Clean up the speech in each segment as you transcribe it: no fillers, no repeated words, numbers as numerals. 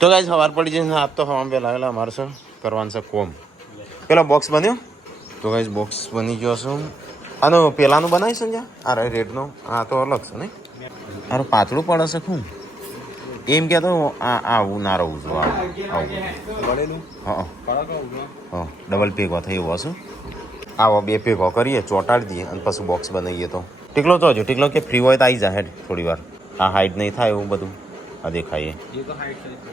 તો ગાઈસ સવાર પડી જઈને આજ તો હવામાં પહેલા આવેલા અમારે છે કરવાનું છે કોમ. પેલો બોક્સ બન્યો તો ગાઈસ બોક્સ બની ગયો છે. આનું પેલાનું બનાવી સંજ્યા આ રેડનું આ તો અલગ છે નહીં આનું પાતળું પડે છે શું એમ કે તો આવું ના રહું છું આવું હા ડબલ ભેગો થઈ એવો હશે આવો બે ભેગો કરીએ ચોંટાડી દઈએ અને પછી બોક્સ બનાવીએ તો ટીકલો તો હજુ ટીકલો કે ફ્રી હોય તો આવી જાય થોડી વાર આ હાઈટ નહીં થાય એવું બધું આ દેખાઈએ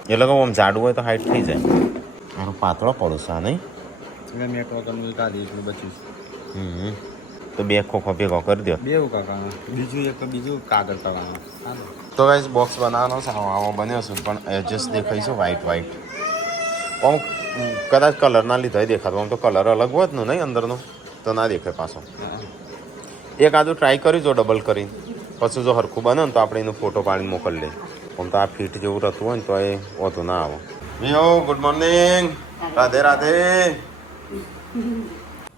એટલે કે આમ જાડું હોય તો હાઈટ થઈ જાય આનો પાતળો પડું છે આ નહીં તો બે ખોખો ભેગો કરી દો બીજું કાગળ કરવાનું તો ગાઈસ બોક્સ બનાવવાનો છે આવો બન્યો છે પણ એડજસ્ટ દેખાય છે વ્હાઈટ આમ કદાચ કલરના લીધે દેખાતો આમ તો કલર અલગ હોત ને નહીં અંદરનો તો ના દેખાય પાછો એક આદું ટ્રાય કર્યું જો ડબલ કરીને પછી જો હરખું બને ને તો આપણે એનો ફોટો પાડીને મોકલી લઈએ આમ તો આ ફીટ જેવું રહેતું હોય ને તો એ હોતું ના આવે યો ગુડ મોર્નિંગ રાધે રાધે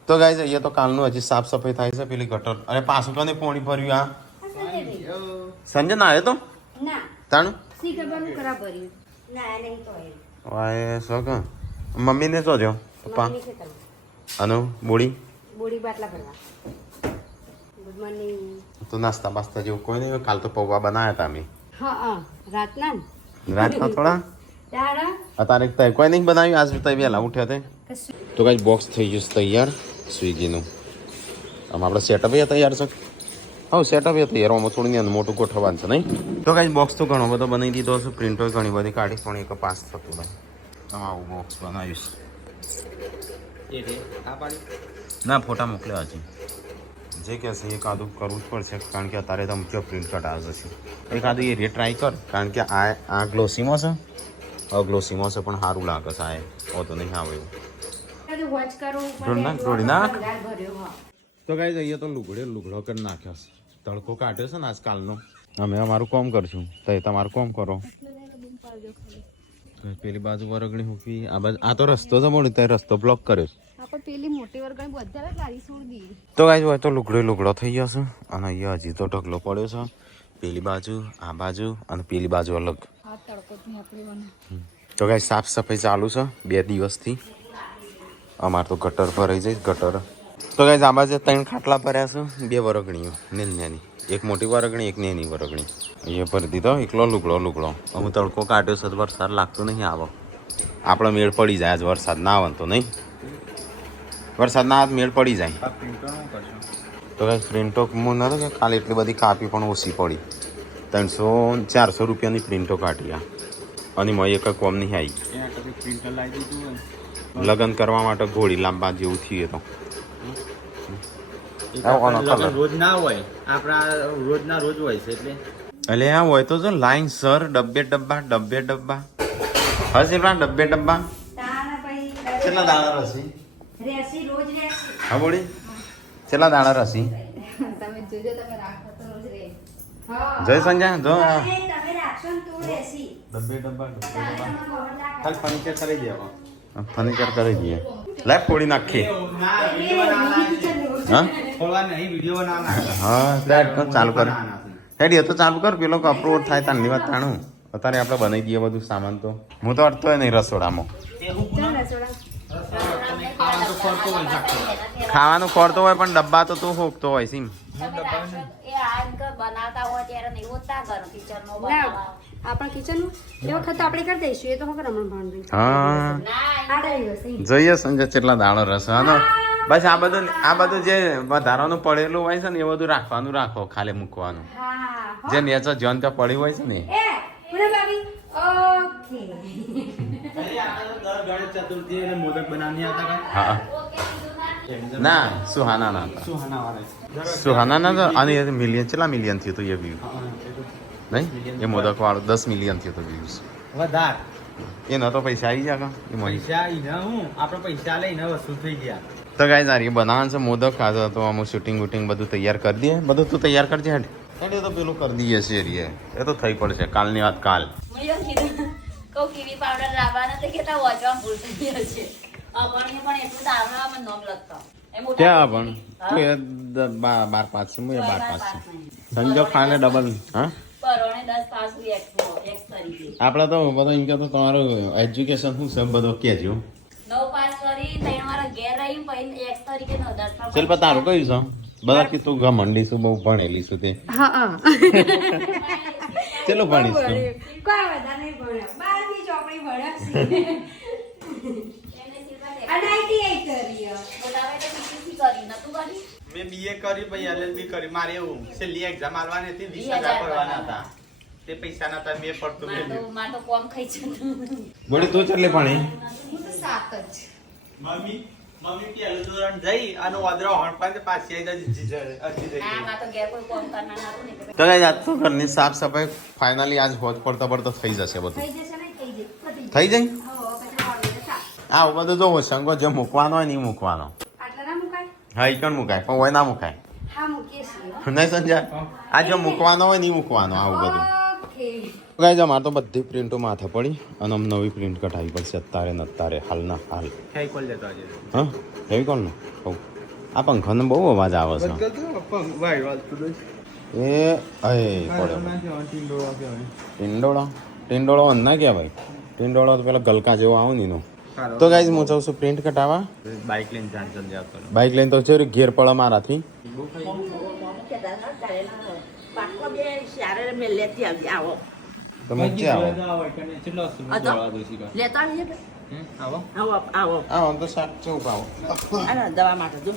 તો ગાઈસ અહીંયા તો કાલનું હજી સાફ સફાઈ થાય છે પેલી ગટર અને પાછું કને પોણી ભર્યું આ સંજય ના આવ્યો તો ના તાણું સી કરવાનું ખરાબ ભર્યું ના નહીં તો વાય સો કે મમ્મીને તો જો પપ્પા અનુ બોડી બાટલા ભરવા ગુડ મોર્નિંગ તો નાસ્તા બાસ્તા જેવું કોઈ નહીં કાલ તો પૌવા બનાવ્યા હતા અમે હા રાતના રાતના થોડા તારા અત્યારે તય કોઈ નહીં બનાવ્યું આજ તય વહેલા ઉઠ્યા તે તો કઈ બોક્સ થઈ ગયું તૈયાર સ્વિગીનું આમ આપણે સેટઅપ એ તૈયાર છે હા સેટઅપ એ તૈયાર આમાં થોડી અંદર મોટું ગોઠવવાનું છે નહીં તો કઈ બોક્સ તો ઘણો બધો બનાવી દીધો છે પ્રિન્ટો ઘણી બધી કાઢી પણ એક પાસ થતું ભાઈ આવું બોક્સ બનાવીશ ના ફોટા મોકલ્યા હજી જે કહેશે એ કાદું કરવું જ પડશે કારણ કે અત્યારે તો મુખ્ય પ્રિન્ટ કટ આવે છે એ કાદું એ રે ટ્રાય કર કારણ કે આ ગ્લોસીમાં છે ગ્લોસીમાં છે પણ સારું લાગે છે આ હોતો નહીં આવે તો ગાઈસ અહીંયા તો લુગડો કરી નાખ્યો છે તડકો કાઢ્યો છે ને આજકાલનો અમે અમારું કામ કરશું તો તમારું કામ કરો પેલી બાજુ વરગણી મૂકી આ બાજુ આ તો રસ્તો છે મોડી ત્યાં રસ્તો બ્લોક કર્યો છે પેલી મોટી વરગાડી બધા ગાડી છોડી તો ગાઈસ હોય તો લુગડો થઈ ગયો છે અને અહીંયા હજી તો ઢગલો પડ્યો છે પેલી બાજુ આ બાજુ અને પેલી બાજુ અલગ તો ગાઈસ સાફ સફાઈ ચાલુ છે 2 દિવસથી અમારે તો ગટર ભરાઈ જાય ગટર તો ગાઈસ આ બાજુ 3 ખાટલા ભર્યા છે 2 વરગણીઓ નાની એક મોટી વરગણી એક નાની વરગણી અહીંયા ભરી દીધો એકલો લુગડો હું તડકો કાઢ્યો છે વરસાદ લાગતો નહીં આવો આપણો મેળ પડી જાય આજ વરસાદ ના આવે તો નહીં વરસાદ ના મેળ પડી જાય તો કઈ પ્રિન્ટો હું નતો કે કાલે એટલી બધી કાપી પણ ઓછી પડી 300-400 રૂપિયાની પ્રિન્ટો કાઢી આ અને મેં એક કોમ નહીં આવી લગ્ન કરવા માટે ઘોડી લાંબા જેવું થયું તો રોજ ના હોય આપણા રોજના રોજ હોય છે એટલે આ હોય તો જો લાઈન સર ડબ્બે હશે ડબ્બા કેટલા દાણા રસી રેસી રોજ રેસી હા બોડી કેટલા દાણા રસી તમે જોજો તમે રાખો તો રોજ રે જય સંજય જો તમે રાખશો ને તો રેસી ડબ્બા ખાલી ફર્નિચર કરી દેવા ફર્નિચર કરી દઈએ લાઈફ ફોડી નાખીએ હા હા ચાલુ કર હેડી તો ચાલુ કર પેલો અપ્રોડ થાય તારની વાત તાણું અત્યારે આપણે બનાવી દઈએ બધું સામાન તો હું તો અડતો નહીં રસોડામાં ખાવાનું ખોરતો હોય પણ ડબ્બા તો તું હોકતો હોય સીમ આપણા કિચન એ વખત આપણે કરી દઈશું એ તો ખબર હમણાં ભાંડવી હા જોઈએ સંજય કેટલા દાણો રસ હા બસ આ બધું જે વધારાનું પડેલું હોય છે ને એ બધું રાખો ખાલી મૂકવાનું જે નેચર જોન ત્યાં પડ્યું હોય છે ને હા ના સુહાના ના અને મિલિયન કેટલા મિલિયન થયું હતું એ વ્યૂ નહીં એ મોદક વાળું 10 મિલિયન થયું હતું વ્યૂઝ વધારે એનો તો પૈસા આવી ગયા આપણે પૈસા લઈને વસૂલ થઈ ગયા તો ગાઈસ આ બનાવવાનું છે મોદક ખાધો તો અમુક શૂટિંગ બધું તૈયાર કરી દઈએ બધું તું તૈયાર કરજે હેડ તો પેલું કરી દઈએ છીએ એ તો થઈ પડશે કાલની વાત કાલ કીવી પાવડર લાવવાના તે કેટલા વાંચવા ભૂલ થઈ હશે અપણી પણ એટલું દાવવામાં નોમ લગતો ક્યાં પણ તું એ 12 પાસ છે હું એ 12 પાસ છે સંજો ખાને ડબલ હા પરોણે 10 પાસ એક્સ આપણે તો બધો એમ કહેતો તમારું એજ્યુકેશન શું છે બધું કહેજો 9 પાસ કરી 3 વાર ઘેર રહી પછી એક્સ તરીકે 10 શિલ્પા તારું કયું છે બધા કે તું ઘમંડી છું બહુ ભણેલી છું તે હા હા ચલો ભણીશ તું કોઈ વધારે નહીં ભણ્યો 12મી ચોપડી ભણ્યો છે અને ITI કરી બોલાવે તો બીસીસી કરી નતું કરી મેં બીએ કરી પછી એલએલબી કરી મારે એવું છેલ્લી એક્ઝામ આલવાની હતી 20,000 ભરવાના હતા તે પૈસા નતા મેં પડતું મેળવ્યું માં તો કોમ ખાઈ છે બોડી તું ચટલી ભણી મમ્મી પહેલું ધોરણ જઈ અને વાદરો હણપાને પાછી આવી ના માં તો ઘેર કોઈ કોમ કરનાર નતું ને તો ગાઈસ આજ તો ઘરની સાફ સફાઈ ફાઇનલી આજ હોજ પડતા પડતા થઈ જશે બધું થઈ જશે ને થઈ જશે થઈ જાય હો કચરા વાળો જતા આ બધું જો સંગો જે મૂકવાનો હોય નહીં મૂકવાનો આટલા ના મુકાય હા ઈ કણ મુકાય પણ હોય ના મુકાય હા મૂકીએ છીએ નહીં સમજ્યા આ જો મૂકવાનો હોય નહીં મૂકવાનો આવું બધું ઓકે ગાઈસ અમારે તો બધી પ્રિન્ટો માથે પડી અને અમે નવી પ્રિન્ટ કઢાવી પડશે અત્યારે ને અત્યારે હાલના હાલ ફેવિકોલ લેતો આજે હા એવી કોણ કહું આ પંખાનો બહુ અવાજ આવે છે એ અય પડ્યો ટીંડોળો ના કહેવાય ટીંડોળો તો પેલા ગલકા જેવો આવું ને એનો તો ગાઈસ હું જાઉં છું પ્રિન્ટ કઢાવવા બાઇક લઈને ચાંચલ જતો બાઇક લઈને તો છે ઘેર પડે મારાથી પાકો બે શારે મે લેતી આવજે આવો તો મચ્ચે આવો લેતા આવીએ આવો આવો આવો આવો તો શાક ચૌક આવો અને દવા માટે જો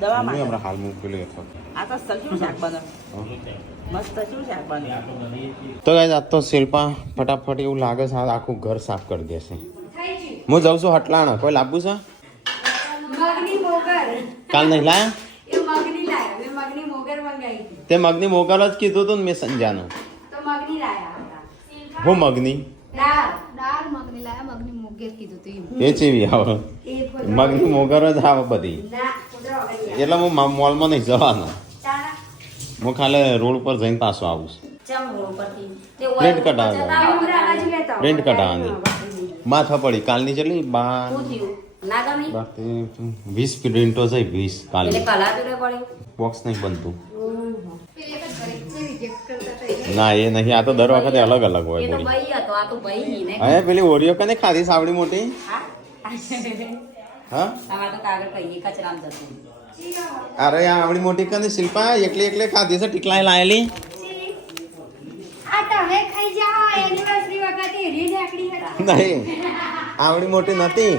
દવા હું માટે હમણાં હાલ મૂકેલી હતો આ તો સલ્યું શાક બને મસ્ત શું શાક બને તો ગાઈસ આજ તો શિલ્પા ફટાફટ એવું લાગે છે આ આખું ઘર સાફ કરી દેશે થઈ ગયું હું જાઉં છું હટલાણા કોઈ લાવવું છે મગની મોગર કાલ નહીં લાયા એ મગની લાયા મેં મગની મોગર મંગાવી હતી તે મગની મોકલ જ કીધું હતું ને મેં સંજાનું તો મગની લાયા હતા હું મગની દાળ મગની લાયા મગની મોગેર કીધું તું એ ચેવી આવે એ પોતે મગની મોગર જ આવે બધી ના કુતરા વગર એટલે હું મોલમાં નહીં જવાનો તારા હું ખાલી રોડ પર જઈને પાછો આવું છું ચમ રોડ પરથી તે પ્રિન્ટ કઢાવવા ડુંગરા બાજુ લેતા આવો. પ્રિન્ટ કઢાવવાની માથા પડી કાલની ચેટલી બાર શું થયું ના ગમી 20 પ્રિન્ટો છે 20 એટલે કાલની કલર જોડે પડ્યું બોક્સ નહીં બનતું રિજેક્ટ કરતા હતા ના એ નહીં આ તો દર વખતે અલગ અલગ હોય એ તો બોડી ભાઈ હતો આ તો ભાઈ ને હવે પેલી ઓરિયો કને ખાધી સાવડી મોટી હા હા આમાં તો કાગળ કહીએ કચરામાં જતું અરે આ આવડી મોટી કને શિલ્પા એકલે ખાધી છે ટીકલાય લાયેલી આ તમે ખાઈ જાઓ એનિવર્સરી વખતે હેરી નાખડી હતા નહીં આવડી મોટી નથી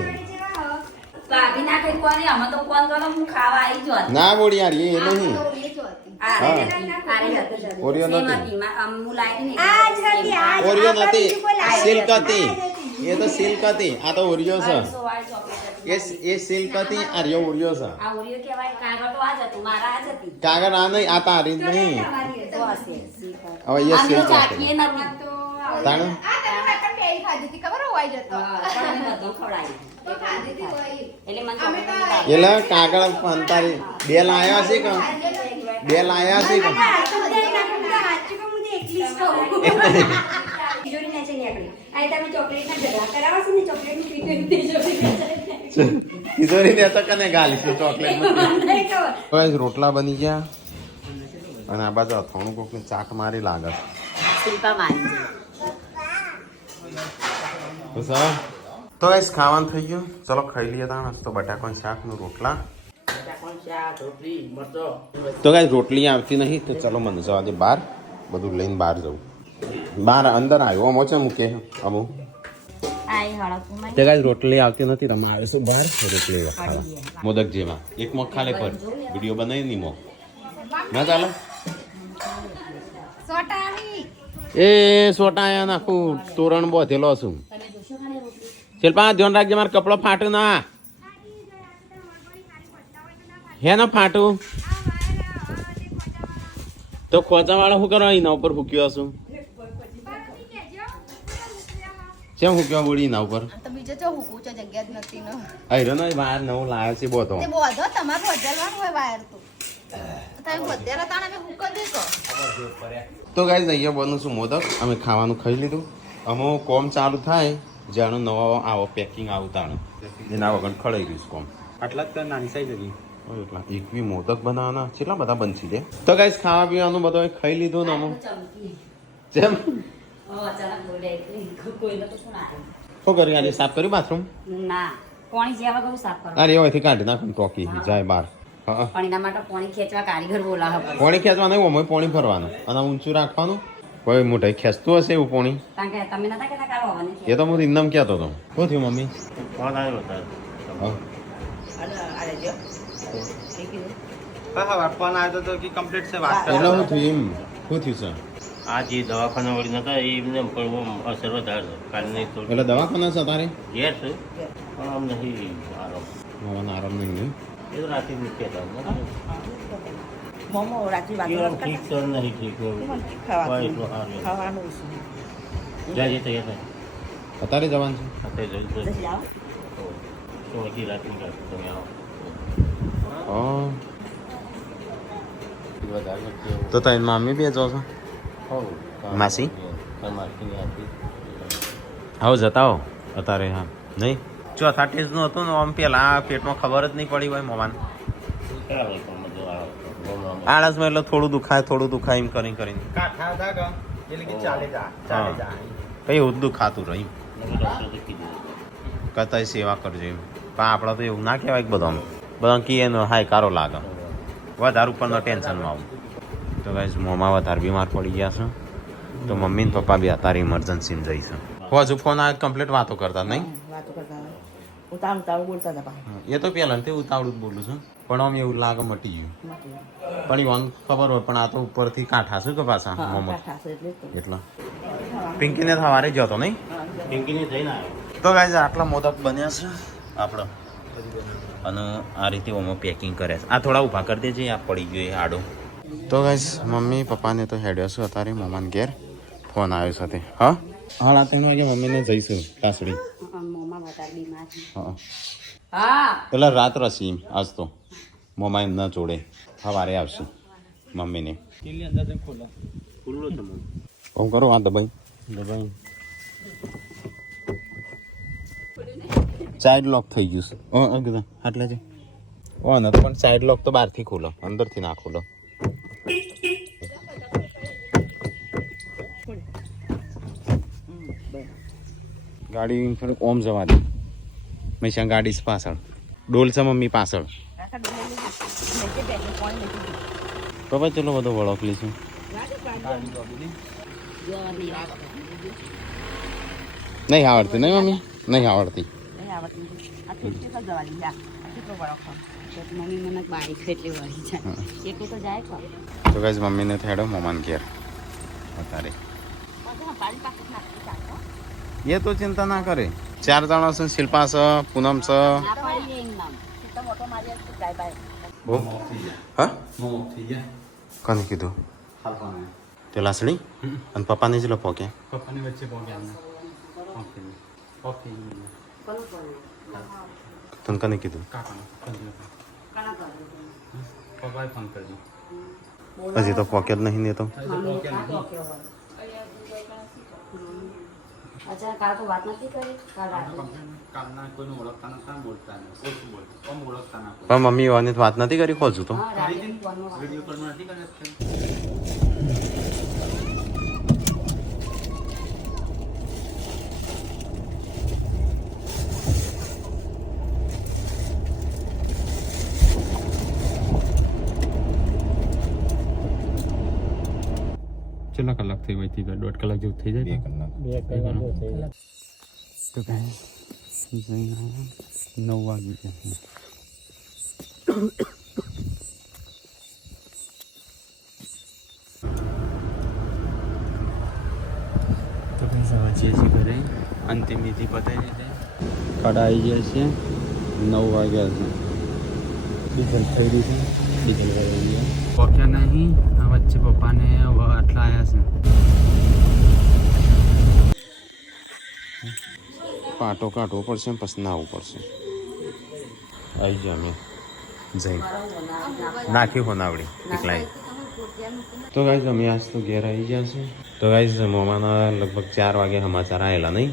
ભાભી ના કઈ કોને અમે તો કોણ કરો હું ખાવા આવી જોત ના બોડી યાર એ નહીં એ જ હતી હા. ઓરિયો નથી. આ જ હતી આ જ. ઓરિયો આ નથી બીજું કોઈ લાવે સિલ્ક નથી. હતી એ તો સિલ્ક હતી આ તો ઓરિયો છે એ સિલ્ક હતી આ રિયો ઓરિયો છે આ ઓરિયો કહેવાય કાગળ તો આ જ હતું મારા આ જ હતી કાગળ આ નહીં આ તારી જ નહીં તમારી હતી. તો હશે હવે એ અમે સિલ્ક ચાખીએ હતી નથી તો તાણે આ તને મેં તો પેરી ખાધી હતી ખબર હોવાઈ જતો તમે બધું ખવડાવી તો ખાધી હતી કોઈ એટલે મને અમે તો ચોકલેટ એટલે કાગળ અંતારી બે લાયા છે કે બે લાયા છે કે તિજોરી ને તો કને ગાલી તો ચોકલેટ રોટલા બની ગયા અને આ બાજુ અથાણું કોકને ચાટ મારી લાગે છે. શિલ્પા મારી તો સર તો ગાઈસ ખાવાનું થઈ ગયું ચલો ખાઈ લઈએ તાણ તો બટાકાનું શાક નું રોટલા તો ગાઈસ રોટલી આવતી નહીં તો ચલો મને જવા દે બહાર બધું લઈને બહાર જવું બહાર અંદર આવ્યો આમ છે મૂકે અમુ આઈ હળકુમાં તે ગાઈસ રોટલી આવતી નથી તમે આવે શું બહાર રોટલી ખાવા મોદક જેમાં એક મોક ખાલે પર વિડીયો બનાવી નહીં મોક ના ચાલો સોટાની એ સોટા નાખું તોરણ બોધેલો છું શિલ્પા ધ્યાન રાખજે મારે કપડો ફાટું ના હે ના ફાટું તો ખોચા વાળા શું કરો એના ઉપર ફૂક્યો છું કેમ ફૂક્યો બોડી એના ઉપર તો બીજો જો હુકું છે જગ્યા જ નથી નો આયરો ને બહાર નવો લાવ્યો છે બોધો તે બોધો તમારે બદલવાનું હોય વાયર તો તમે બદલેલા તાણે અમે હુક દેકો તો ગાઈઝ અહીંયા બનું છું મોદક અમે ખાવાનું ખાઈ લીધું અમે કોમ ચાલુ થાય જાણો નવા આવો પેકિંગ આવતાણું એના વગર ખડાઈ ગયું છે કોમ આટલા જ તો નાની સાઈઝ હતી એટલા એકવી મોદક બનાવવાના કેટલા બધા બનશે રે તો ગાઈઝ ખાવા પીવાનું બધું ખાઈ લીધું ને અમુક જેમ અચાનક બોલે એટલે કોઈને તો શું આવે શું કરી આજે સાફ કર્યું બાથરૂમ ના પાણી જેવા કરું સાફ કરવા અરે એવાથી કાઢી નાખ ટોકી જાય બહાર હા પણ એના માટે પાણી ખેંચવા કારીગર બોલાવવા પડે પોણી ખેંચવાનું એવું અમે પોણી ભરવાનું અને ઊંચું રાખવાનું કોઈ મોઢે ખેંચતું હશે એવું પોણી કારણ કે તમે નતા કહેતા કાઢો આવવાની એ તો હું ઇન્દમ કહેતો હતો શું થયું મમ્મી ફોન આવ્યો હતા હા હા ફોન આવ્યો તો કે કમ્પ્લીટ છે વાત એટલે શું થયું એમ શું થયું છે આ જે દવાખાના વળી નતા એમને પણ બહુ અસર વધારે કાલની તો એટલે દવાખાના છે તારે ઘેર છે પણ આમ નહીં આરામ માવાનો આરામ નહીં નહીં એ તો રાતે મૂક્યા હતા મોમો રાત્રિ વાત ઠીક તો નહીં ઠીક કોઈ એટલું સારું ખાવાનું જાય તૈયાર થાય અત્યારે જવાનું છે અત્યારે જઈ છે જાઓ તો હજી રાતે તમે આવો હા તો તારી મામી બી જો છો માસી? માસી આપી આવો જતા હો અત્યારે હા નહીં ચોથા ટેસ્ટનું હતું ને આમ પેલા પેટમાં ખબર જ નહીં પડી હોય મોમાન ચાલે પણ મજા આવે આળસમાં એટલે થોડું દુખાય એમ કરીને કાઠા હતા કે એટલે કે ચાલે જા કઈ એવું જ દુખાતું રહ્યું ડૉક્ટરે કીધું કતાય સેવા કરજો એમ પણ આપણે તો એવું ના કહેવાય કે બધા કી એનો હાય કારો લાગે વધારે ઉપરનો ટેન્શનમાં આવું તો ગાઈઝ મોંમાં વધારે બીમાર પડી ગયા છે તો મમ્મી ને પપ્પા બી અત્યારે ઇમરજન્સીમાં જઈશું હજુ ફોન આવે કમ્પ્લીટ વાતો કરતા નહીં વાતો કરતા ઉતાવળ બોલતા હતા પાછા એ તો પહેલાંથી ઉતાવળું જ બોલું છું પણ આમ એવું લાગે મટી ગયું પણ ઈવન ખબર હોય પણ આ તો ઉપરથી કાંઠા છે કે પાછા મોમો એટલા પિંકીને સવારે જ હતો નહીં પિંકીને જઈને આવ્યો તો ગાઈઝ આટલા મોદક બન્યા છે આપણો અને આ રીતે ઓમાં પેકિંગ કરે છે આ થોડા ઊભા કરી દેજે આ પડી ગયો એ આડો તો ગાઈઝ મમ્મી પપ્પાને તો હેડ્યો છું અત્યારે મમ્માને ઘેર ફોન આવ્યો સાથે હા હા 3 વાગે મમ્મીને જઈશું તાસડી મોમાં વધારે બીમાર છે હા હા પેલા રાત રસી આજ તો મમ્મા એમ ના જોડે સવારે આવશે મમ્મીને ખુલ્લો છે ફોન કરો આ દબાઈ સાઈડ લોક થઈ ગયું છે આટલે છે ન તો પણ સાઈડ લોક તો બહારથી ખોલો અંદરથી ના ખોલો ગાડી ઓમ જવા દે મેં ગાડી છે પાછળ ડોલ છે મમ્મી પાછળ તો ભાઈ ચલો બધો વળોક લઈશું નહીં આવડતી નહીં મમ્મી નહીં આવડતી મમ્મી મને બાઈક એટલે વળી જાય એટલું તો જાય કોણ તો કઈ મમ્મીને થેડો મમ્માને ઘેર અત્યારે એ તો ચિંતા ના કરે 4 જણા છે શિલ્પા છે પૂનમ છે ના પડી એમ નામ તો મોટો મારી જાય બાય હા થઈ ગયા કોને કીધું હાલવાના તે લાસડી અને પપ્પાને જ લપો કે પપ્પાની વચ્ચે પહોંચ્યા ઓકે તને કને કીધું પપ્પાએ ફોન કરજો હજી તો પોકેટ નહીં દેતો અચ્છા કાલ તો વાત નથી કરી કાલ રાત્રે કાલના કોઈને ઓળખતા નતા બોલતા નહીં ઓછું બોલતા આમ ઓળખતા ના પણ મમ્મી વાની વાત નથી કરી ખોજું તો હા રાત્રે ફોનમાં વાત વિડીયો કોલમાં નથી કરે કેટલા કલાક થઈ હોય થી 1.5 કલાક જેવું થઈ જાય 2 કલાક તો કઈ 9 વાગી ગયા તો કઈ સમજીએ છીએ ઘરે અંતિમ વિધિ પતાવી દીધી કડાઈ જે છે 9 વાગ્યા છે ડીઝલ થઈ રહ્યું છે ડીઝલ વાળી ગયા પહોંચ્યા નહીં આ વચ્ચે પપ્પાને આટલા આવ્યા છે પાટો કાઢવો પડશે પછી નાવું પડશે આવી જાય અમે જઈ નાખી હોનાવડી એકલાઈ તો ગાઈઝ અમે આજ તો ઘેર આવી ગયા છે તો ગાઈઝ મોમાના લગભગ 4 વાગે સમાચાર આવેલા નહીં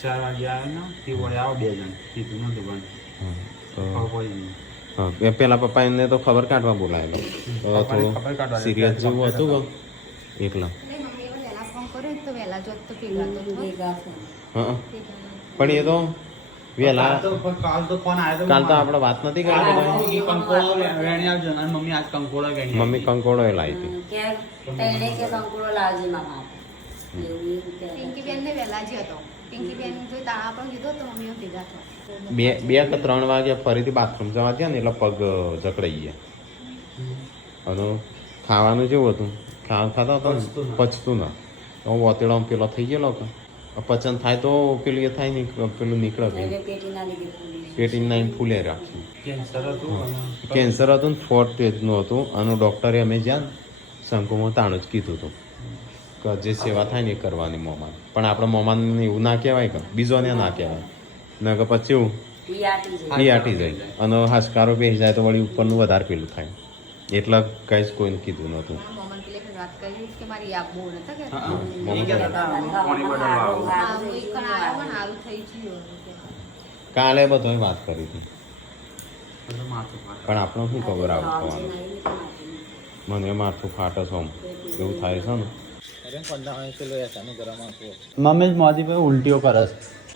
4 વાગે આવે ને તે વળે આવો 2 જણ કીધું નતું પણ તો ખબર પડી હા એ પેલા પપ્પા એમને તો ખબર કાઢવા બોલાયેલો તો પપ્પાને ખબર થોડું કાઢવા સિરિયસ જેવું હતું એકલા મમ્મીએ પહેલા ફોન કર્યો વહેલા જોત તો ભેગા તો થાવ. ભેગા છે. હા પણ એ તો વહેલા કાલ તો ફોન આવ્યો કાલ તો આપણે વાત નથી કરી કંકોળો વેણી આવજો અને મમ્મી આજ કંકોળો વેણી મમ્મી કંકોડો એ લાવી હતી કે તેને કે કંકુડો લાવજે મામા એવું કે પિંકીબેન ને વહેલા જ હતો. પિંકીબેન જો તાળા પણ કીધો તો મમ્મીઓ ભેગા થાવ. બે કે 3 વાગે ફરીથી બાથરૂમ જવા ગયા ને એટલે પગ જકડાઈ ગયા અને ખાવાનું કેવું હતું ખાવા ખાતા હતા ને પચતું ના તો વતેડામાં પેલો થઈ ગયેલો હતો પચન થાય તો પેલું એ થાય નહીં પેલું નીકળે એટલે પેટીના લીધે ફૂલી. પેટીને નાઈને ફૂલે રાખી કેન્સર હતું કેન્સર હતું ને 4th સ્ટેજનું હતું અને ડૉક્ટરે અમે જ્યાં શંકુમાં તાણ જ કીધું હતું કે જે સેવા થાય ને એ કરવાની મોમાન પણ આપણે મોમાન એવું ના કહેવાય કે બીજોને ના કહેવાય ના કે પછી એવું ઈ આટી જાય. એ આટી જાય અને હાશકારો બેસી જાય તો વળી ઉપરનું વધારે પેલું થાય એટલે કંઈ જ કોઈને કીધું નહોતું મોમન પેલે વાત કરી કે મારી યાદ બહુ નતા કે એ કહેતા હતા પાણી બોટલ લાવો હા એક પણ આવ્યો પણ હારું થઈ ગયું. કાલે બધોય વાત કરી હતી બધું માથું પર પણ આપણે શું ખબર આવું થવાનું મને માથું ફાટે છે આમ એવું થાય છે ને મમ્મી જ મોદી પર ઉલટીઓ કરે છે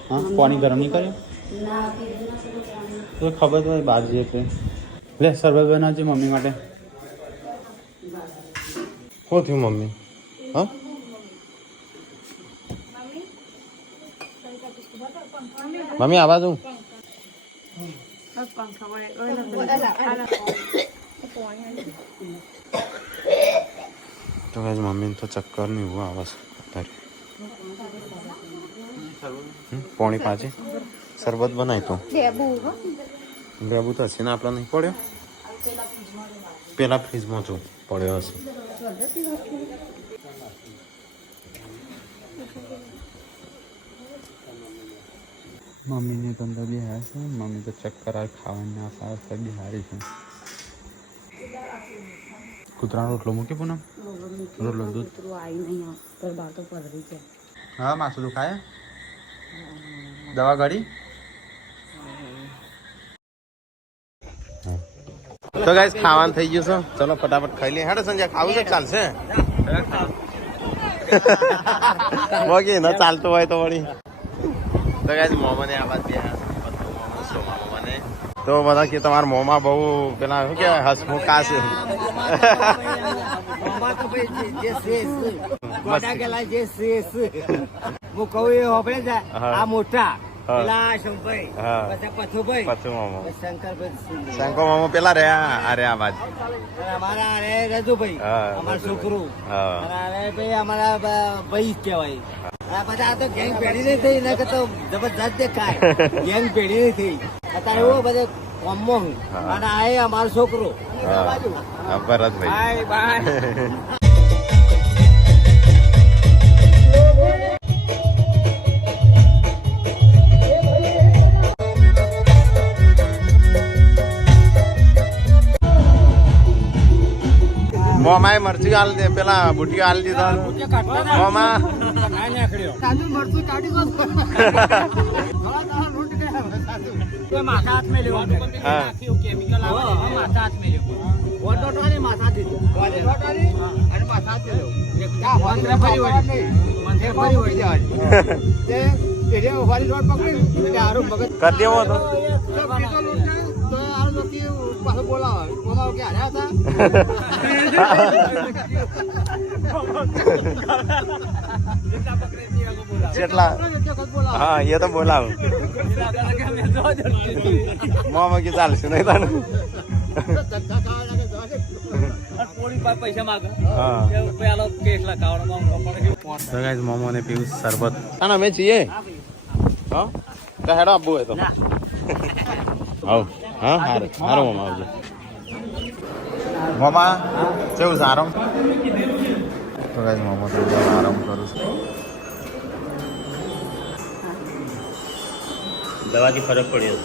હા પાણી ગરમ નહીં કર્યું ના કીધું ના પેલું પાણી. તો ખબર તો હોય બહાર જઈએ તે લે સરબત બનાવજે મમ્મી માટે શું થયું મમ્મી હા મમ્મી આવા દઉં તો ગાઈસ મમ્મીને તો ચક્કર નહીં એવું આવે છે અત્યારે પોણી પાછી શરબત બનાવી તો લેબુ તો હશે ને આપણે નહીં પડ્યો પેલા ફ્રીજમાં જો પડ્યો હશે મમ્મીને તો અંદર બી હારે છે મમ્મી તો ચક્કર આવે ખાવાની ના ખાવા બી હારી છે કૂતરાનો રોટલો મૂકી પૂનમ રોટલો દૂધ કૂતરું આવી નહીં પર બાર તો પધરી છે. હા માથું દુખાય દવા ગાડી તો ગાઈસ ખાવાનું થઈ ગયું છે ચલો ફટાફટ ખાઈ લઈએ હેડો સંજય ખાવું છે કે ચાલશે મોગી ન ચાલતું હોય તો વળી તો ગાઈસ મોમાને આ વાત બે મોમાને તો બધા કે તમારા મોમાં બહુ પેલા શું કહેવાય હસમુખા છે શંકર મામો પેલા રહ્યા અરે આ વાત રજુભાઈ હા, અમારા રજુભાઈ. છોકરું હા. અને ભાઈ અમારા ભાઈ કહેવાય આ બધા આ તો ગેંગ પેઢી નહીં થઈ ને કે તો જબરદસ્ત દેખાય ગેંગ પેઢી નહીં થઈ અત્યારે એવો બધે કોમો હું અને આ એ અમારો છોકરો હા, ભરતભાઈ બાય બાય મોમાએ મરચી હાલ દે પેલા બુટી હાલ દીધો મોમા માથા હાથ મેં લેવાનું હા. કેમિકલ આવે માથા હાથ મેં લેવાનું માથા દીધું અને માથા હાથ મેં મંત્ર ફરી વળી તે એટલે ઉભારી રોડ પકડી એટલે આરું મગજ કરી દેવો તો તો આ લોકો પાછો બોલાવે બોલાવો કે હાર્યા હતા જેટલા હા એ તો બોલાવ મોમાં કે ચાલશે નહીં તાનું પૈસા માંગે હા પેલો કેસ લખાવવાનો તો ગાઈસ મોમોને પીવું શરબત ના અમે છીએ હા તો હેડો આપવું હોય તો આવ હા હારે હારો મોમા આવજો મોમા કેવું છે આરામ તો ગાઈસ મોમો તો આરામ કરું છું દવાથી ફરક પડ્યો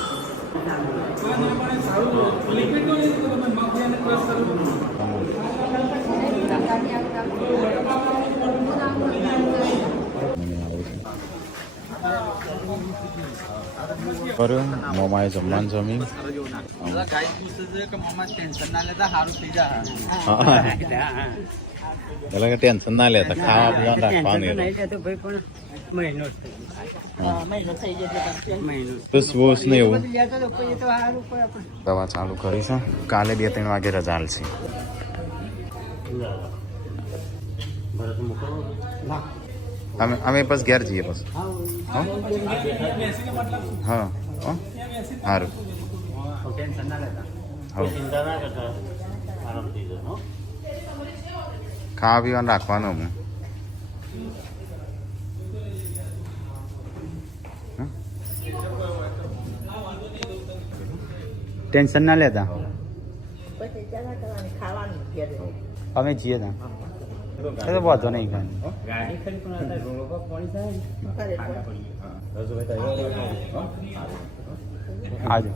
બરોબર મોમાએ જમવાનું જમી એટલે કે ટેન્શન ના લેતા ખાવા પીવાનું રાખવાનું બસ બોસ ને એવું દવા ચાલુ કરીશું કાલે 2-3 વાગે રજા આલશે અમે બસ ઘેર જઈએ બસ હા સારું ચિંતા ના કરતા આરામ થઈ જશે હો. ખાવા પીવાનું રાખવાનું હું ટેન્શન ના લેતા અમે જઈએ તા એ તો વાંધો નહીં કાંઈ આજો